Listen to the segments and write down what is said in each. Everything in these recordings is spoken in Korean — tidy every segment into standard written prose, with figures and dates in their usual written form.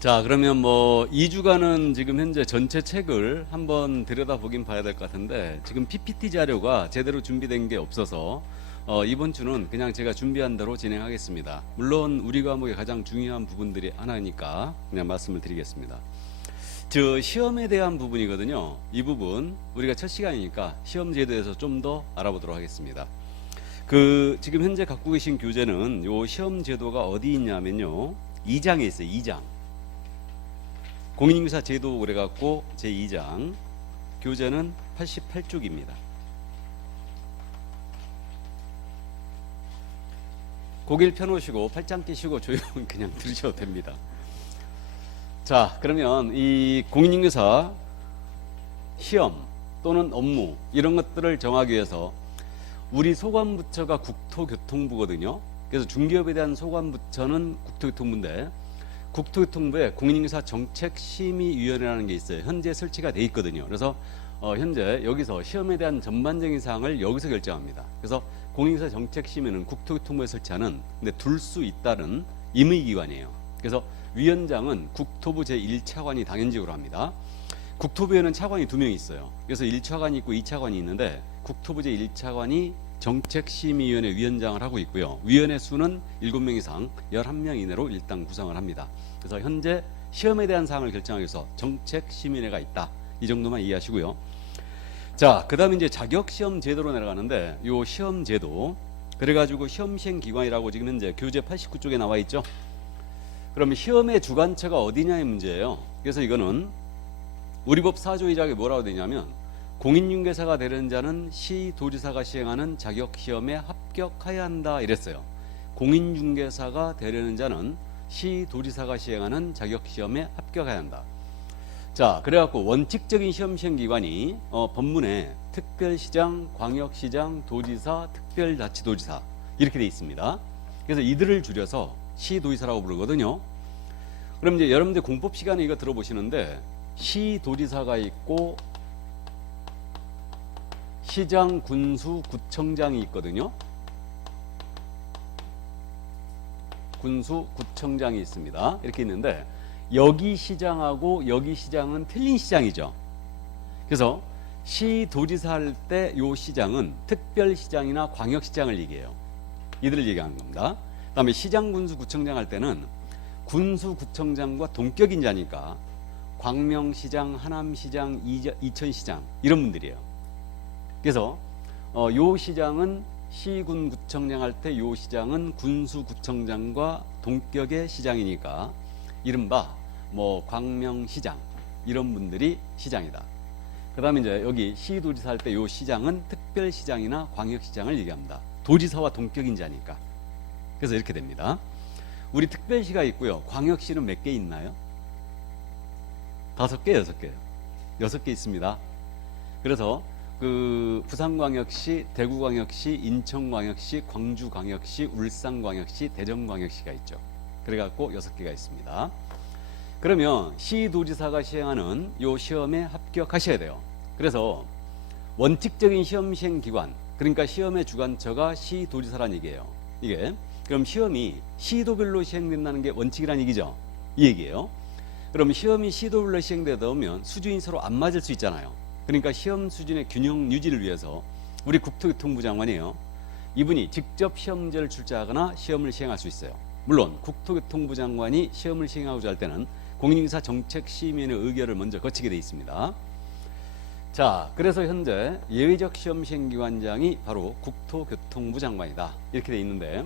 자, 그러면 뭐 2주간은 지금 현재 전체 책을 한번 들여다보긴 봐야 될 것 같은데 지금 PPT 자료가 제대로 준비된 게 없어서 이번 주는 그냥 제가 준비한 대로 진행하겠습니다. 물론 우리 과목의 가장 중요한 부분들이 하나니까 그냥 말씀을 드리겠습니다. 저 시험에 대한 부분이거든요. 이 부분 우리가 첫 시간이니까 시험 제도에서 좀 더 알아보도록 하겠습니다. 지금 현재 갖고 계신 교재는 요 시험 제도가 어디 있냐면요. 2장에 있어요. 2장. 공인인증사 제도 그래갖고 제2장 교재는 88쪽입니다. 고개를 펴놓으시고 팔짱 끼시고 조용히 그냥 들으셔도 됩니다. 자, 그러면 이 공인인증사 시험 또는 업무 이런 것들을 정하기 위해서 우리 소관부처가 국토교통부거든요. 그래서 중기업에 대한 소관부처는 국토교통부인데 국토교통부에 공인인증사 정책심의위원회라는 게 있어요. 현재 설치가 돼 있거든요. 그래서 현재 여기서 시험에 대한 전반적인 사항을 여기서 결정합니다. 그래서 공인인증사 정책심의는 국토교통부에 설치하는 근데 둘 수 있다는 임의기관이에요. 그래서 위원장은 국토부 제1차관이 당연직으로 합니다. 국토부에는 차관이 2명 있어요. 그래서 1차관이 있고 2차관이 있는데 국토부 제1차관이 정책심의위원회 위원장을 하고 있고요. 위원회 수는 7명 이상 11명 이내로 일단 구성을 합니다. 그래서 현재 시험에 대한 사항을 결정하기 위해서 정책심의위원회가 있다. 이 정도만 이해하시고요. 자, 그 다음에 이제 자격시험 제도로 내려가는데 요 시험 제도 그래가지고 시험 시행기관이라고 지금 현재 교재 89쪽에 나와 있죠. 그러면 시험의 주관처가 어디냐의 문제예요. 그래서 이거는 우리 법 4조 1항에 뭐라고 되냐면 공인중개사가 되는 자는 시도지사가 시행하는 자격시험에 합격해야 한다 이랬어요. 공인중개사가 되려는 자는 시도지사가 시행하는 자격시험에 합격해야 한다. 자, 그래갖고 원칙적인 시험 시행기관이 법문에 특별시장, 광역시장, 도지사, 특별자치도지사 이렇게 돼 있습니다. 그래서 이들을 줄여서 시도지사라고 부르거든요. 그럼 이제 여러분들 공법 시간에 이거 들어보시는데 시도지사가 있고 시장, 군수, 구청장이 있거든요. 군수, 구청장이 있습니다. 이렇게 있는데 여기 시장하고 여기 시장은 틀린 시장이죠. 그래서 시도지사 할 때 요 시장은 특별시장이나 광역시장을 얘기해요. 이들을 얘기하는 겁니다. 그 다음에 시장, 군수, 구청장 할 때는 군수, 구청장과 동격인 자니까 광명시장, 하남시장, 이천시장 이런 분들이에요. 그래서 요 시장은 시군 구청장 할 때 요 시장은 군수 구청장과 동격의 시장이니까 이른바 뭐 광명시장 이런 분들이 시장이다. 그 다음에 이제 여기 시도지사 할 때 요 시장은 특별시장이나 광역시장을 얘기합니다. 도지사와 동격인 자니까. 그래서 이렇게 됩니다. 우리 특별시가 있고요. 광역시는 몇 개 있나요? 5개, 6개요. 6개 있습니다. 그래서 부산광역시, 대구광역시, 인천광역시, 광주광역시, 울산광역시, 대전광역시가 있죠. 그래갖고 6개가 있습니다. 그러면 시도지사가 시행하는 요 시험에 합격하셔야 돼요. 그래서 원칙적인 시험 시행기관, 그러니까 시험의 주관처가 시도지사란 얘기예요. 이게 그럼 시험이 시도별로 시행된다는 게 원칙이란 얘기죠. 이 얘기예요. 그럼 시험이 시도별로 시행되다 보면 수준이 서로 안 맞을 수 있잖아요. 그러니까 시험 수준의 균형 유지를 위해서 우리 국토교통부 장관이에요. 이분이 직접 시험지를 출제하거나 시험을 시행할 수 있어요. 물론 국토교통부 장관이 시험을 시행하고자 할 때는 공인인증사 정책심의위원회 의결을 먼저 거치게 돼 있습니다. 자, 그래서 현재 예외적 시험 시행기관장이 바로 국토교통부 장관이다. 이렇게 돼 있는데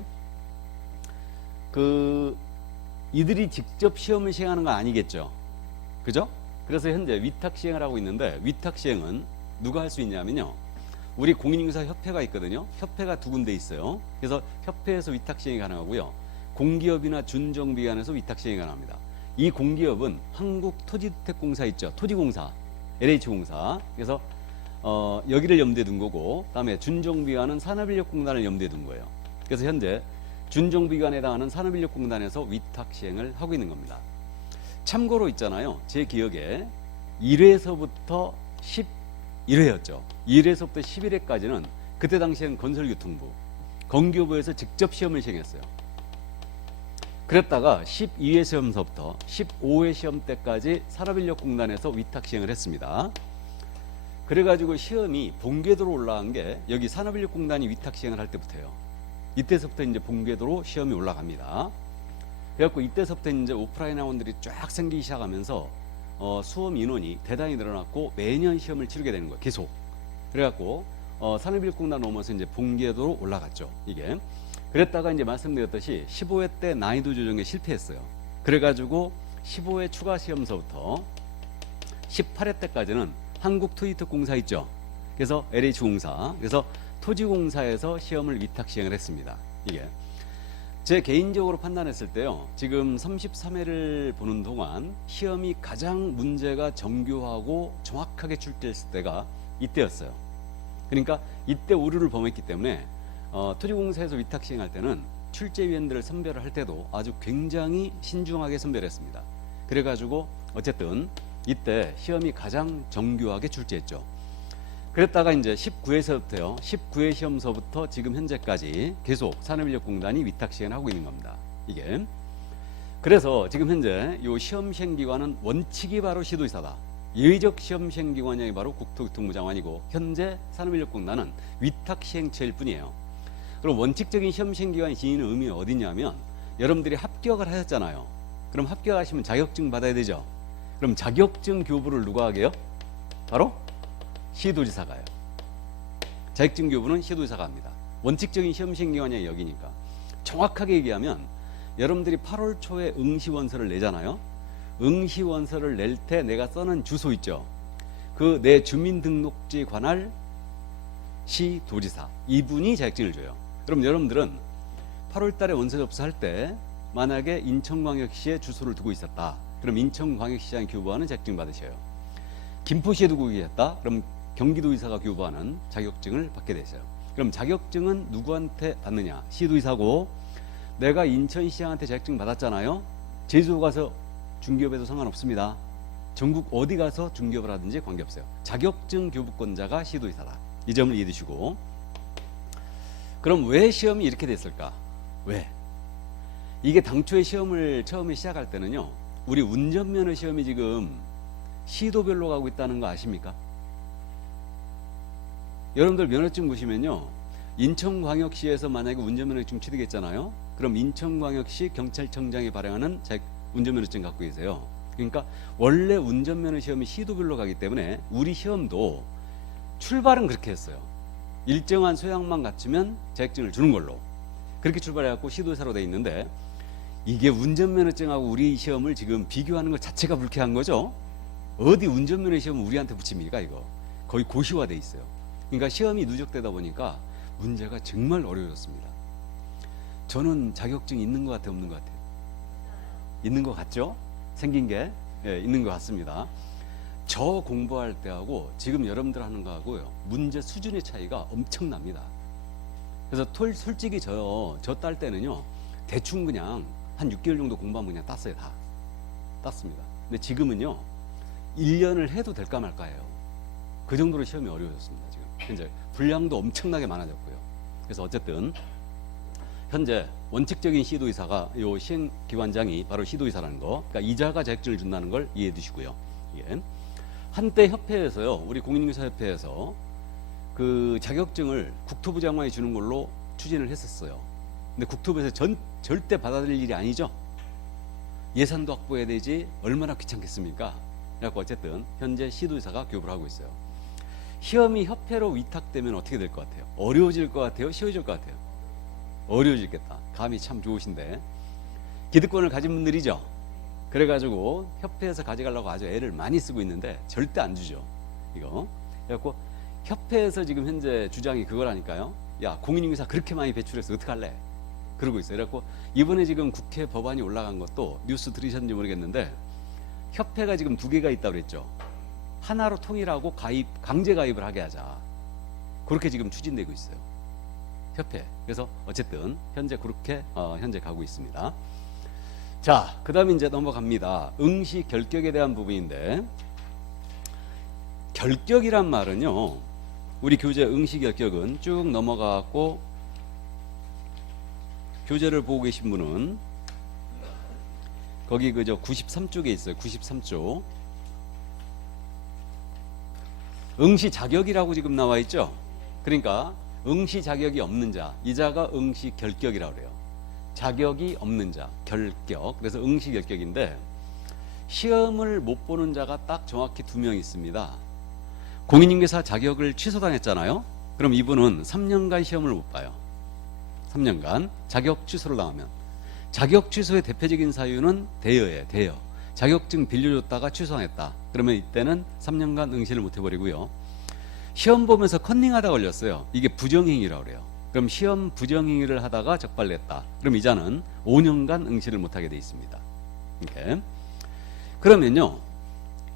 이들이 직접 시험을 시행하는 건 아니겠죠. 그죠? 그래서 현재 위탁 시행을 하고 있는데 위탁 시행은 누가 할 수 있냐면요. 우리 공인인증사 협회가 있거든요. 협회가 2군데 있어요. 그래서 협회에서 위탁 시행이 가능하고요. 공기업이나 준정비관에서 위탁 시행이 가능합니다. 이 공기업은 한국토지주택공사 있죠. 토지공사, LH공사. 그래서 여기를 염두에 둔 거고 그다음에 준정비관은 산업인력공단을 염두에 둔 거예요. 그래서 현재 준정비관에 해당하는 산업인력공단에서 위탁 시행을 하고 있는 겁니다. 참고로 있잖아요. 제 기억에 1회서부터 11회였죠. 1회서부터 11회까지는 그때 당시에는 건설교통부, 건교부에서 직접 시험을 시행했어요. 그랬다가 12회 시험서부터 15회 시험 때까지 산업인력공단에서 위탁 시행을 했습니다. 그래가지고 시험이 본궤도로 올라간 게 여기 산업인력공단이 위탁 시행을 할 때부터예요. 이때서부터 이제 본궤도로 시험이 올라갑니다. 그래갖고 이때서부터 이제 오프라인 학원들이 쫙 생기기 시작하면서 수험 인원이 대단히 늘어났고 매년 시험을 치르게 되는 거예요. 계속. 그래갖고 산업인력공단 넘어서 이제 본궤도로 올라갔죠. 이게. 그랬다가 이제 말씀드렸듯이 15회 때 난이도 조정에 실패했어요. 그래가지고 15회 추가 시험서부터 18회 때까지는 한국토지특공사 있죠. 그래서 LH공사, 그래서 토지공사에서 시험을 위탁 시행을 했습니다. 이게 제 개인적으로 판단했을 때요. 지금 33회를 보는 동안 시험이 가장 문제가 정교하고 정확하게 출제했을 때가 이때였어요. 그러니까 이때 오류를 범했기 때문에 토지공사에서 위탁 시행할 때는 출제위원들을 선별을 할 때도 아주 굉장히 신중하게 선별했습니다. 그래가지고 어쨌든 이때 시험이 가장 정교하게 출제했죠. 그랬다가 이제 19회서부터요. 19회 시험서부터 지금 현재까지 계속 산업인력공단이 위탁 시행을 하고 있는 겁니다. 이게. 그래서 지금 현재 이 시험 시행기관은 원칙이 바로 시도지사다. 예외적 시험 시행기관이 바로 국토교통부장관이고 현재 산업인력공단은 위탁 시행처일 뿐이에요. 그럼 원칙적인 시험 시행기관이 지니는 의미는 어디냐면 여러분들이 합격을 하셨잖아요. 그럼 합격하시면 자격증 받아야 되죠. 그럼 자격증 교부를 누가 하게요? 바로 시도지사가요. 자격증 교부는 시도지사가 합니다. 원칙적인 시험 시행기관이 여기니까. 정확하게 얘기하면 여러분들이 8월 초에 응시원서를 내잖아요. 응시원서를 낼 때 내가 써놓은 주소 있죠. 그 내 주민등록지 관할 시도지사 이분이 자격증을 줘요. 그럼 여러분들은 8월 달에 원서 접수할 때 만약에 인천광역시에 주소를 두고 있었다. 그럼 인천광역시장이 교부하는 자격증 받으셔요. 김포시에 두고 계셨다. 그럼 경기도지사가 교부하는 자격증을 받게 되세요. 그럼 자격증은 누구한테 받느냐? 시도지사고 내가 인천시장한테 자격증 받았잖아요. 제주도 가서 중개업해도 상관없습니다. 전국 어디 가서 중개업을 하든지 관계없어요. 자격증 교부권자가 시도지사다. 이 점을 이해해 두시고 그럼 왜 시험이 이렇게 됐을까? 왜? 이게 당초에 시험을 처음에 시작할 때는요. 우리 운전면허 시험이 지금 시도별로 가고 있다는 거 아십니까? 여러분들 면허증 보시면요. 인천광역시에서 만약에 운전면허증 취득했잖아요. 그럼 인천광역시 경찰청장이 발행하는 운전면허증 갖고 계세요. 그러니까 원래 운전면허 시험이 시도별로 가기 때문에 우리 시험도 출발은 그렇게 했어요. 일정한 소양만 갖추면 자격증을 주는 걸로 그렇게 출발해갖고 시도지사로 돼 있는데 이게 운전면허증하고 우리 시험을 지금 비교하는 것 자체가 불쾌한 거죠. 어디 운전면허 시험을 우리한테 붙입니까? 이거 거의 고시화돼 있어요. 그러니까 시험이 누적되다 보니까 문제가 정말 어려워졌습니다. 저는 자격증이 있는 것 같아요, 없는 것 같아요? 있는 것 같죠? 생긴 게 있는 것 같습니다. 저 공부할 때하고 지금 여러분들 하는 거하고요 문제 수준의 차이가 엄청납니다. 그래서 솔직히 저 딸 때는요 대충 그냥 한 6개월 정도 공부하면 그냥 땄어요. 다 땄습니다. 근데 지금은요 1년을 해도 될까 말까예요. 그 정도로 시험이 어려워졌습니다. 지금 현재 분량도 엄청나게 많아졌고요. 그래서 어쨌든 현재 원칙적인 시도지사가 요 시행기관장이 바로 시도지사라는 거, 그러니까 이자가 자격증을 준다는 걸 이해해 두시고요. 예. 한때 협회에서요, 우리 공인중개사협회에서 그 자격증을 국토부 장관이 주는 걸로 추진을 했었어요. 근데 국토부에서 절대 받아들일 일이 아니죠. 예산도 확보해야 되지 얼마나 귀찮겠습니까? 그래서 어쨌든 현재 시도지사가 교부를 하고 있어요. 시험이 협회로 위탁되면 어떻게 될 것 같아요? 어려워질 것 같아요? 쉬워질 것 같아요? 어려워지겠다. 감이 참 좋으신데 기득권을 가진 분들이죠. 그래가지고 협회에서 가져가려고 아주 애를 많이 쓰고 있는데 절대 안 주죠. 이거. 그래갖고 협회에서 지금 현재 주장이 그거라니까요. 야, 공인중개사 그렇게 많이 배출해서 어떡할래? 그러고 있어요. 그래갖고 이번에 지금 국회 법안이 올라간 것도 뉴스 들으셨는지 모르겠는데 협회가 지금 2개가 있다고 그랬죠. 하나로 통일하고 강제 가입을 하게 하자. 그렇게 지금 추진되고 있어요. 협회. 그래서 어쨌든 현재 그렇게 현재 가고 있습니다. 자, 그 다음에 이제 넘어갑니다. 응시 결격에 대한 부분인데 결격이란 말은요. 우리 교재 응시 결격은 쭉 넘어가고 교재를 보고 계신 분은 거기 그저 93쪽에 있어요. 93쪽. 응시 자격이라고 지금 나와 있죠. 그러니까 응시 자격이 없는 자, 이 자가 응시 결격이라고 그래요. 자격이 없는 자, 결격. 그래서 응시 결격인데 시험을 못 보는 자가 딱 정확히 2명 있습니다. 공인중개사 자격을 취소당했잖아요. 그럼 이분은 3년간 시험을 못 봐요. 3년간 자격 취소를 당하면. 자격 취소의 대표적인 사유는 대여예요. 대여. 자격증 빌려줬다가 취소당했다. 그러면 이때는 3년간 응시를 못 해버리고요. 시험 보면서 컨닝하다 걸렸어요. 이게 부정행위라고 그래요. 그럼 시험 부정행위를 하다가 적발됐다. 그럼 이자는 5년간 응시를 못하게 돼 있습니다. 이렇게. 그러면요,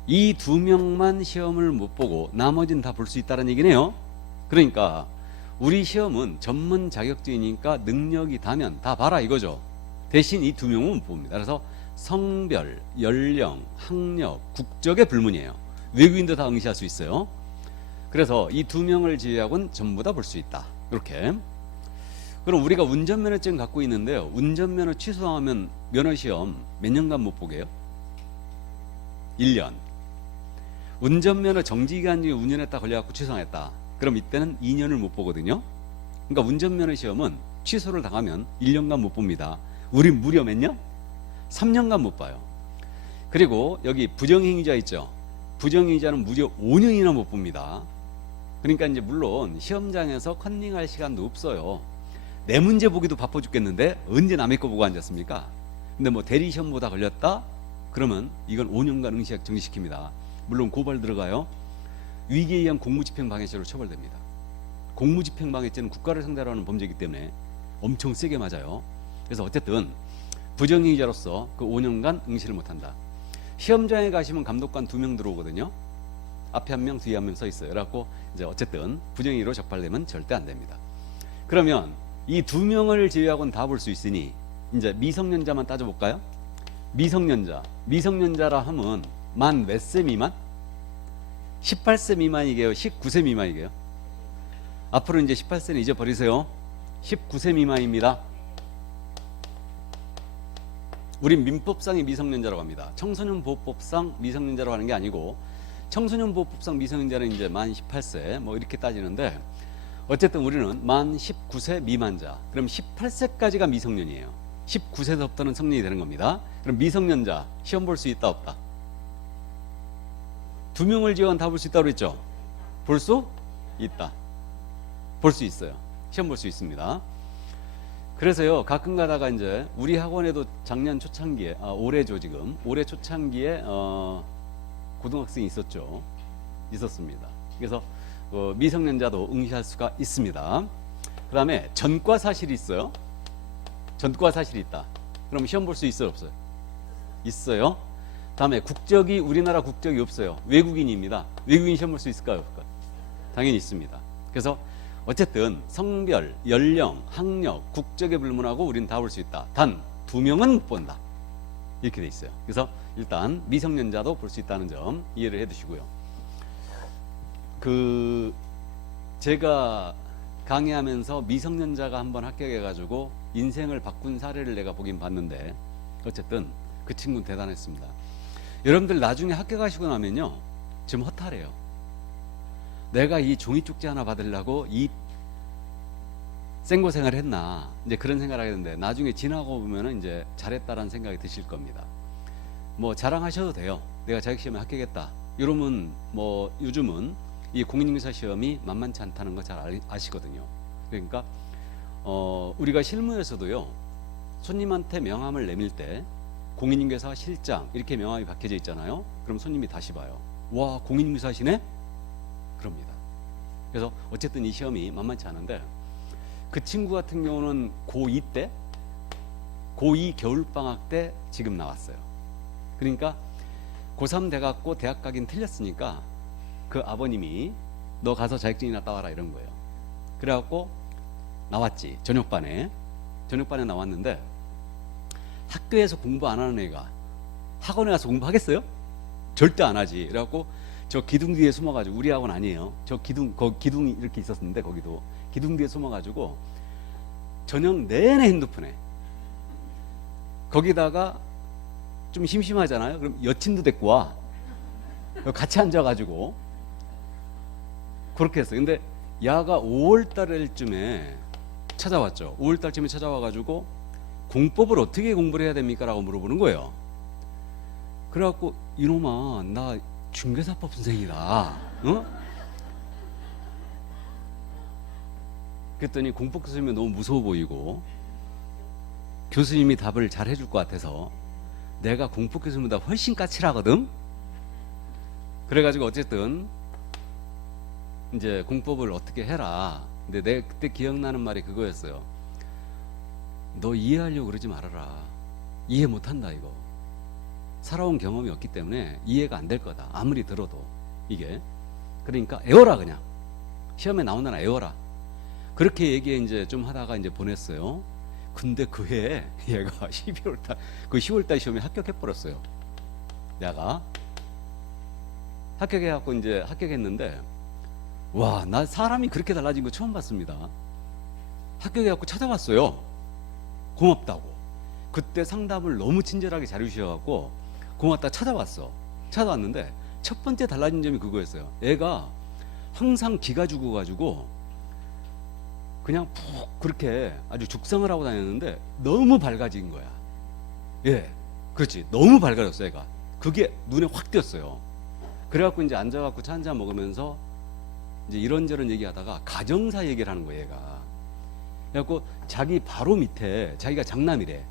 이 2명만 시험을 못 보고 나머지는 다 볼 수 있다는 얘기네요. 그러니까 우리 시험은 전문 자격증이니까 능력이 다면 다 봐라 이거죠. 대신 이 2명은 못 봅니다. 그래서 성별, 연령, 학력, 국적의 불문이에요. 외국인도 다 응시할 수 있어요. 그래서 이 2명을 제외하고는 전부 다 볼 수 있다. 이렇게. 그럼 우리가 운전면허증 갖고 있는데요, 운전면허 취소하면 면허시험 몇 년간 못 보게요? 1년. 운전면허 정지기간 중에 운전했다 걸려갖고 취소했다. 그럼 이때는 2년을 못 보거든요. 그러니까 운전면허 시험은 취소를 당하면 1년간 못 봅니다. 우린 무려 몇 년? 3년간 못 봐요. 그리고 여기 부정행위자 있죠. 부정행위자는 무려 5년이나 못 봅니다. 그러니까 이제 물론 시험장에서 컨닝할 시간도 없어요. 내 문제 보기도 바빠 죽겠는데 언제 남의 거 보고 앉았습니까? 근데 뭐 대리시험보다 걸렸다? 그러면 이건 5년간 응시 정지시킵니다. 물론 고발 들어가요. 위기에 의한 공무집행방해죄로 처벌됩니다. 공무집행방해죄는 국가를 상대로 하는 범죄이기 때문에 엄청 세게 맞아요. 그래서 어쨌든 부정행위자로서 그 5년간 응시를 못한다. 시험장에 가시면 감독관 2명 들어오거든요. 앞에 1명, 뒤에 1명 서 있어요. 그래갖고 이제 어쨌든 부정행위로 적발되면 절대 안 됩니다. 그러면 이 2명을 제외하고는 다 볼 수 있으니 이제 미성년자만 따져볼까요? 미성년자라 하면 만 몇 세 미만? 18세 미만이게요? 19세 미만이게요? 앞으로 이제 18세는 잊어버리세요. 19세 미만입니다. 우린 민법상의 미성년자라고 합니다. 청소년보호법상 미성년자라고 하는 게 아니고, 청소년보호법상 미성년자는 이제 만 18세 뭐 이렇게 따지는데, 어쨌든 우리는 만 19세 미만자, 그럼 18세까지가 미성년이에요. 19세부터는 성년이 되는 겁니다. 그럼 미성년자 시험 볼 수 있다 없다? 2명을 제외한 다 볼 수 있다고 그랬죠? 볼 수 있다. 볼 수 있어요. 시험 볼 수 있습니다. 그래서요, 가끔 가다가 이제 우리 학원에도 작년 초창기에, 올해죠 지금, 올해 초창기에 고등학생이 있었습니다. 그래서 미성년자도 응시할 수가 있습니다. 그 다음에 전과 사실이 있어요. 전과 사실이 있다. 그럼 시험 볼 수 있어요 없어요? 있어요. 다음에 국적이 우리나라 국적이 없어요. 외국인입니다. 외국인 시험 볼 수 있을까요 없을까요? 당연히 있습니다. 그래서 어쨌든 성별, 연령, 학력, 국적에 불문하고 우리는 다 볼 수 있다. 단 2명은 못 본다. 이렇게 돼 있어요. 그래서 일단 미성년자도 볼 수 있다는 점 이해를 해 두시고요. 제가 강의하면서 미성년자가 한번 합격해가지고 인생을 바꾼 사례를 내가 보긴 봤는데, 어쨌든 그 친구는 대단했습니다. 여러분들 나중에 합격하시고 나면요, 지금 허탈해요. 내가 이 종이 쪽지 하나 받으려고 이 생고생을 했나, 이제 그런 생각을 하게 되는데, 나중에 지나고 보면은 이제 잘했다라는 생각이 드실 겁니다. 뭐 자랑하셔도 돼요. 내가 자격시험에 합격했다. 이러면 뭐 요즘은 이 공인중개사 시험이 만만치 않다는 거 잘 아시거든요. 그러니까 우리가 실무에서도요, 손님한테 명함을 내밀 때 공인중개사 실장 이렇게 명함이 박혀져 있잖아요. 그럼 손님이 다시 봐요. 와, 공인중개사시네? 그럽니다. 그래서 어쨌든 이 시험이 만만치 않은데, 그 친구 같은 경우는 고2 때, 고2 겨울방학 때 지금 나왔어요. 그러니까 고3 돼갖고 대학 가긴 틀렸으니까 그 아버님이 너 가서 자격증이나 따와라 이런 거예요. 그래갖고 나왔지. 저녁반에 나왔는데, 학교에서 공부 안 하는 애가 학원에 가서 공부하겠어요? 절대 안 하지. 그래갖고 저 기둥 뒤에 숨어가지고, 우리 학원 아니에요, 저 기둥이 이렇게 있었는데, 거기도 기둥 뒤에 숨어가지고 저녁 내내 핸드폰에, 거기다가 좀 심심하잖아요. 그럼 여친도 데리고 와. 같이 앉아가지고 그렇게 했어요. 근데 야가 5월 달쯤에 찾아왔죠. 5월 달쯤에 찾아와가지고 공법을 어떻게 공부를 해야 됩니까? 라고 물어보는 거예요. 그래갖고 이놈아 나 중개사법 선생이다. 어? 그랬더니 공법 교수님이 너무 무서워 보이고 교수님이 답을 잘 해줄 것 같아서 내가 공법 교수님보다 훨씬 까칠하거든. 그래가지고 어쨌든 이제 공법을 어떻게 해라. 근데 내 그때 기억나는 말이 그거였어요. 너 이해하려고 그러지 말아라. 이해 못한다 이거. 살아온 경험이 없기 때문에 이해가 안 될 거다. 아무리 들어도 이게. 그러니까 애워라 그냥. 시험에 나온다나 애워라. 그렇게 얘기 이제 좀 하다가 이제 보냈어요. 근데 그 해에 얘가 12월 달, 그 10월 달 시험에 합격해 버렸어요. 야가 합격해갖고 이제 합격했는데 와, 나 사람이 그렇게 달라진 거 처음 봤습니다. 합격해갖고 찾아왔어요. 고맙다고. 그때 상담을 너무 친절하게 잘해주셔갖고 고맙다 찾아왔어. 찾아왔는데 첫 번째 달라진 점이 그거였어요. 애가 항상 기가 죽어가지고 그냥 푹 그렇게 아주 죽상을 하고 다녔는데 너무 밝아진 거야. 예, 그렇지. 너무 밝아졌어 애가. 그게 눈에 확 띄었어요. 그래갖고 이제 앉아갖고 차 한잔 먹으면서 이제 이런저런 얘기하다가 가정사 얘기를 하는 거예요 얘가. 그래갖고 자기 바로 밑에 자기가 장남이래.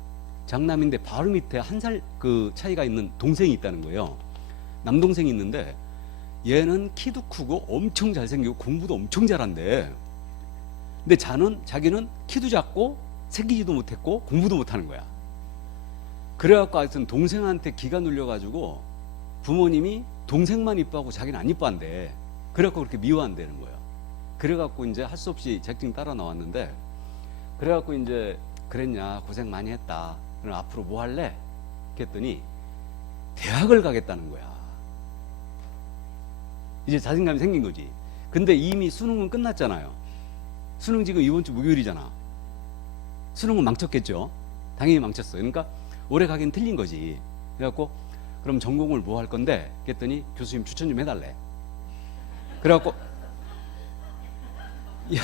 장남인데 바로 밑에 1살 그 차이가 있는 동생이 있다는 거예요. 남동생이 있는데 얘는 키도 크고 엄청 잘생기고 공부도 엄청 잘한대. 근데 자기는 키도 작고 새기지도 못했고 공부도 못하는 거야. 그래갖고 하여튼 동생한테 기가 눌려가지고 부모님이 동생만 이뻐하고 자기는 안 이뻐한대. 그래갖고 그렇게 미워한다는 거예요. 그래갖고 이제 할 수 없이 자격증 따라 나왔는데 그래갖고 이제 그랬냐 고생 많이 했다. 그럼 앞으로 뭐 할래? 그랬더니 대학을 가겠다는 거야. 이제 자신감이 생긴 거지. 근데 이미 수능은 끝났잖아요. 수능 지금 이번 주 목요일이잖아. 수능은 망쳤겠죠. 당연히 망쳤어요. 그러니까 올해 가긴 틀린 거지. 그래갖고 그럼 전공을 뭐 할 건데? 그랬더니 교수님 추천 좀 해달래. 그래갖고 야,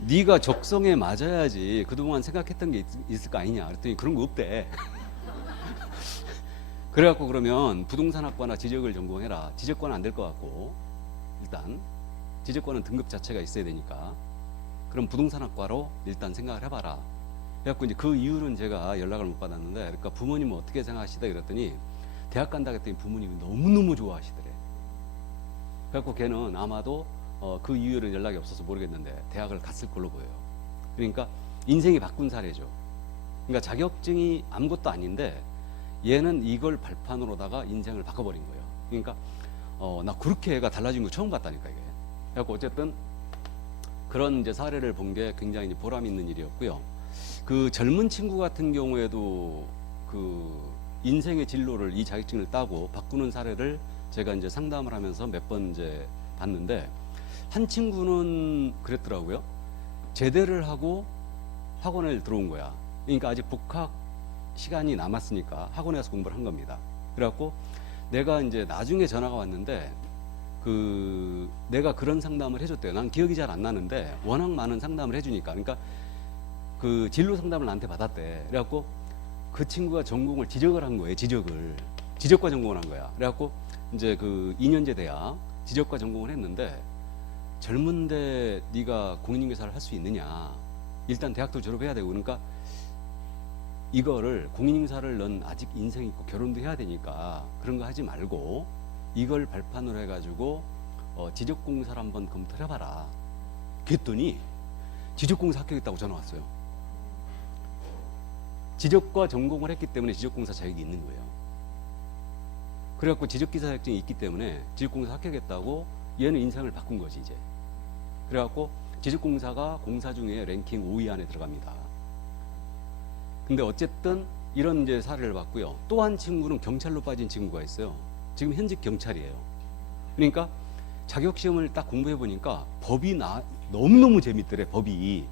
네가 적성에 맞아야지 그동안 생각했던 게 있을 거 아니냐. 그랬더니 그런 거 없대. 그래갖고 그러면 부동산학과나 지적을 전공해라. 지적과는 안 될 것 같고 일단 지적과는 등급 자체가 있어야 되니까 그럼 부동산학과로 일단 생각을 해봐라. 그래갖고 이제 그 이후로는 제가 연락을 못 받았는데 그러니까 부모님은 어떻게 생각하시다 그랬더니 대학 간다 그랬더니 부모님이 너무너무 좋아하시더래. 그래갖고 걔는 아마도 그 이후에는 연락이 없어서 모르겠는데 대학을 갔을 걸로 보여요. 그러니까 인생이 바꾼 사례죠. 그러니까 자격증이 아무것도 아닌데 얘는 이걸 발판으로다가 인생을 바꿔버린 거예요. 그러니까 나 그렇게 애가 달라진 거 처음 봤다니까 이게. 그래갖고 어쨌든 그런 이제 사례를 본 게 굉장히 보람 있는 일이었고요. 그 젊은 친구 같은 경우에도 그 인생의 진로를 이 자격증을 따고 바꾸는 사례를 제가 이제 상담을 하면서 몇 번 이제 봤는데 한 친구는 그랬더라고요. 제대를 하고 학원에 들어온 거야. 그러니까 아직 복학 시간이 남았으니까 학원에 가서 공부를 한 겁니다. 그래갖고 내가 이제 나중에 전화가 왔는데 그 내가 그런 상담을 해줬대요. 난 기억이 잘 안 나는데 워낙 많은 상담을 해주니까. 그러니까 그 진로 상담을 나한테 받았대. 그래갖고 그 친구가 전공을 지적을 한 거예요. 지적과 전공을 한 거야. 그래갖고 이제 그 2년제 대학 지적과 전공을 했는데 젊은데 네가 공인중개사를 할 수 있느냐. 일단 대학도 졸업해야 되고 그러니까 이거를 공인중개사를 넌 아직 인생 있고 결혼도 해야 되니까 그런 거 하지 말고 이걸 발판으로 해가지고 지적공사를 한번 검토를 해봐라. 그랬더니 지적공사 합격했다고 전화 왔어요. 지적과 전공을 했기 때문에 지적공사 자격이 있는 거예요. 그래갖고 지적기사 자격증이 있기 때문에 지적공사 합격했다고 얘는 인생을 바꾼 거지 이제. 그래갖고 지적공사가 공사 중에 랭킹 5위 안에 들어갑니다. 근데 어쨌든 이런 이제 사례를 봤고요. 또 한 친구는 경찰로 빠진 친구가 있어요. 지금 현직 경찰이에요. 그러니까 자격시험을 딱 공부해 보니까 법이 너무너무 재밌더래 법이.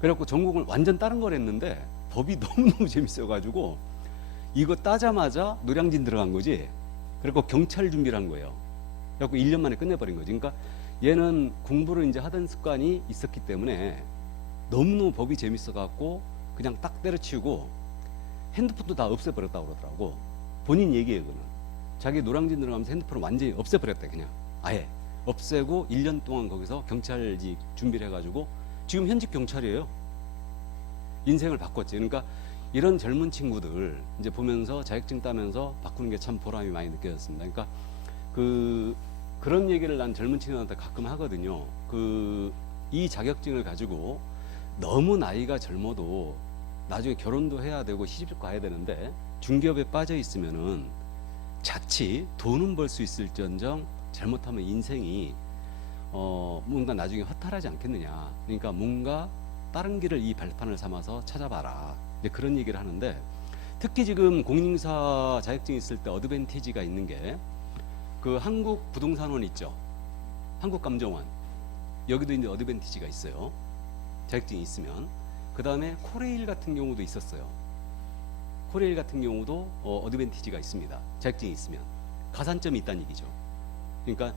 그래갖고 전공을 완전 다른 걸 했는데 법이 너무너무 재밌어가지고 이거 따자마자 노량진 들어간 거지. 그리고 경찰 준비를 한 거예요. 그래갖고 1년 만에 끝내버린 거지. 그러니까 얘는 공부를 이제 하던 습관이 있었기 때문에 너무너무 법이 재밌어갖고 그냥 딱 때려치우고 핸드폰도 다 없애버렸다고 그러더라고. 본인 얘기예요, 그거는. 자기 노량진 들어가면서 핸드폰을 완전히 없애버렸대, 그냥. 아예. 없애고 1년 동안 거기서 경찰직 준비를 해가지고 지금 현직 경찰이에요. 인생을 바꿨지. 그러니까 이런 젊은 친구들 이제 보면서 자격증 따면서 바꾸는 게 참 보람이 많이 느껴졌습니다. 그러니까 그런 얘기를 난 젊은 친구들한테 가끔 하거든요. 이 자격증을 가지고 너무 나이가 젊어도 나중에 결혼도 해야 되고 시집도 가야 되는데 중기업에 빠져 있으면은 자칫 돈은 벌 수 있을지언정 잘못하면 인생이 뭔가 나중에 허탈하지 않겠느냐. 그러니까 뭔가 다른 길을 이 발판을 삼아서 찾아봐라. 이제 그런 얘기를 하는데, 특히 지금 공인인사 자격증이 있을 때 어드밴티지가 있는 게 그 한국 부동산원 있죠. 한국감정원. 여기도 이제 어드밴티지가 있어요. 자격증이 있으면. 그 다음에 코레일 같은 경우도 있었어요. 코레일 같은 경우도 어드밴티지가 있습니다. 자격증이 있으면. 가산점이 있다는 얘기죠. 그러니까